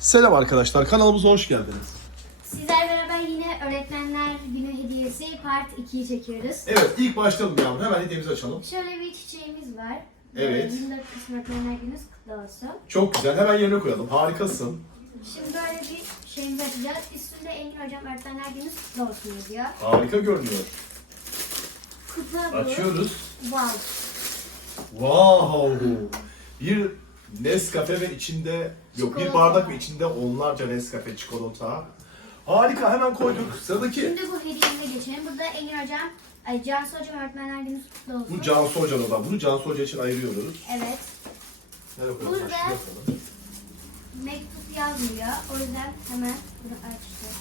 Selam arkadaşlar, kanalımıza hoş geldiniz. Sizlerle beraber yine Öğretmenler Günü hediyesi Part 2'yi çekiyoruz. Evet, ilk başlayalım Yağmur. Hemen hediyemizi açalım. Şöyle bir çiçeğimiz var. Evet. Ee, 24 Kasım Öğretmenler Günü'nüz kutlu olsun. Çok güzel, hemen yerine koyalım. Harikasın. Şimdi böyle bir şeyimizi açacağız. Üstünde Engin Hocam Öğretmenler Günü'nüz kutlu olsun yazıyor. Harika görünüyor. Kupa bu. Açıyoruz. Wow. Wow! Bir Nescafe ve içinde, yok bir Çikolata bardak ve içinde onlarca Nescafe çikolata. Harika, hemen koyduk. Sıradaki. Şimdi bu hediyemize geçelim. Burada Engin Hocam, ay Cansu Hocam Öğretmenler Günü'nüz kutlu olsun. Bu Cansu Hoca'nın da. Bunu Cansu Hoca için ayırıyoruz. Evet. Nereye koyalım? Burada- Şuraya koyalım. Mektup yazmıyor. O yüzden hemen bunu açtık.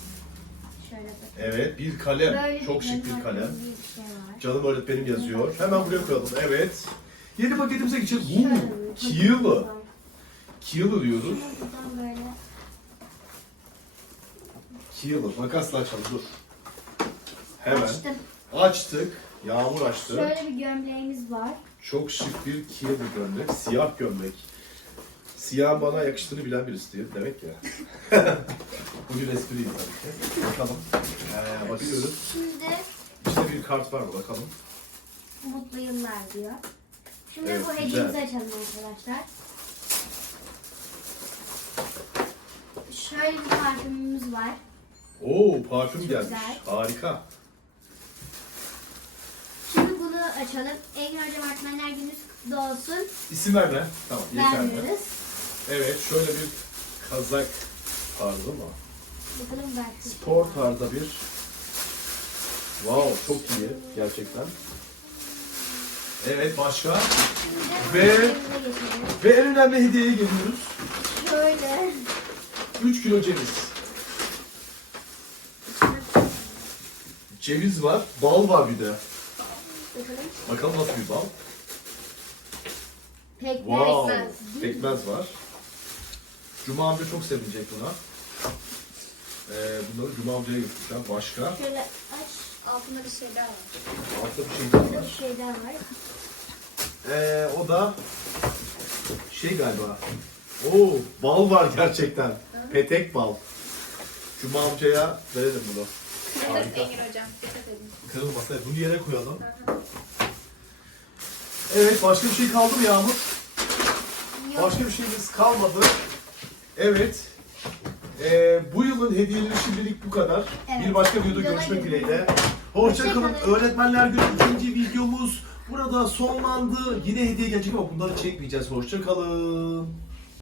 Şöyle bakın. Evet, bir kalem. Çok şık bir kalem. bir şey var. Canım öğretmenim yazıyor. Hemen buraya koyalım. Evet. Yeni paketimize geçelim. Şöyle bir var. Kiyalı diyoruz. Buradan böyle. Makasla açalım dur. Hemen. açtım. Açtık. Yağmur açtı. Şöyle bir gömleğimiz var. Çok şık bir kiyalı gömlek. Siyah gömlek. Siyah bana yakıştığını bilen birisi diyor. Demek ya. Bugün espriyim tabii ki. Bakalım. Ee, bakıyoruz. Şimdi İşte bir kart var mı bakalım. mutlu yıllar diyor. Şimdi Evet, bu güzel. hediyemizi açalım arkadaşlar. Şöyle bir parfümümüz var. Oo parfüm Çok gelmiş. güzel. Harika. Şimdi bunu açalım. Engin Hocam Öğretmenler Günü kutlu olsun. İsim verme. Tamam yeterli. Vermiyoruz. Evet şöyle bir kazak tarzı mı? Bakalım belki. Spor tarzda bir Wow çok iyi gerçekten. Evet başka. Şimdi Ve-. Ve en önemli hediyeye geliyoruz. Şöyle. 3 kilo ceviz. Ceviz var, bal var bir de. Bakalım. Nasıl bir bal. Pekmez. Wow, pekmez var. Cuma amca çok sevinecek buna. Ee, bunları Cuma amcaya götüreceğim. Başka? Şöyle aç. Altında bir şey daha var. Altta bir şey daha var. bir şey daha var. Ee, o da şey galiba. Oo, bal var gerçekten. Petek bal. Cuma amcaya verelim bunu. Harika. Engin hocam dikkat edin. Kırılmasın. Evet, bunu yere koyalım. Evet, başka bir şey kaldı mı Yağmur? Yok. Başka bir şeyimiz kalmadı. Evet. Ee, bu yılın hediyeleri şimdilik bu kadar. Evet. Bir başka videoda görüşmek dileğiyle. Hoşçakalın. Hoşça kalın. Öğretmenler Günü ikinci videomuz burada sonlandı. Yine hediye gelecek ama bunları çekmeyeceğiz. Hoşçakalın.